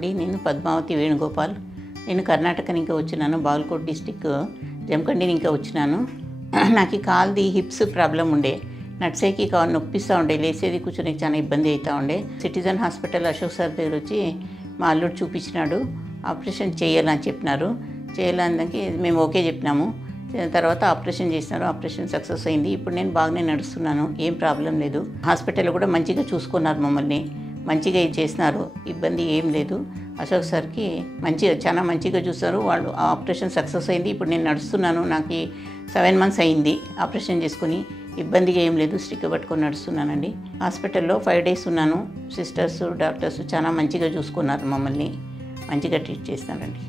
అండి, నేను పద్మావతి వేణుగోపాల్. నేను కర్ణాటక నుంచి వచ్చినాను, బాగల్కోట్ డిస్టిక్ జమఖండి నుంచి వచ్చినాను. నాకు ఈ కాల్ది హిప్స్ ప్రాబ్లం ఉండే, నడిసేకి కాలు నొప్పిస్తూ ఉండే, లేచేది కూర్చొని చాలా ఇబ్బంది అవుతూ ఉండే. సిటిజన్ హాస్పిటల్ అశోక్ సార్ దగ్గర వచ్చి మా అల్లుడు చూపించినాడు. ఆపరేషన్ చేయాలని చెప్పినారు. చేయాలనికి మేము ఓకే చెప్పినాము. తర్వాత ఆపరేషన్ చేసినారు. ఆపరేషన్ సక్సెస్ అయింది. ఇప్పుడు నేను బాగానే నడుస్తున్నాను, ఏం ప్రాబ్లం లేదు. హాస్పిటల్లో కూడా మంచిగా చూసుకున్నారు, మమ్మల్ని మంచిగా చేసినారు, ఇబ్బంది ఏం లేదు. అశోక్ సార్కి చాలా మంచిగా చూస్తారు. వాళ్ళు ఆపరేషన్ సక్సెస్ అయింది. ఇప్పుడు నేను నడుస్తున్నాను. నాకు 7 months అయింది ఆపరేషన్ చేసుకుని. ఇబ్బందిగా ఏం లేదు, స్టిక్ పట్టుకొని నడుస్తున్నానండి. హాస్పిటల్లో 5 days ఉన్నాను. సిస్టర్స్ డాక్టర్స్ చాలా మంచిగా చూసుకున్నారు, మమ్మల్ని మంచిగా ట్రీట్ చేస్తారండి.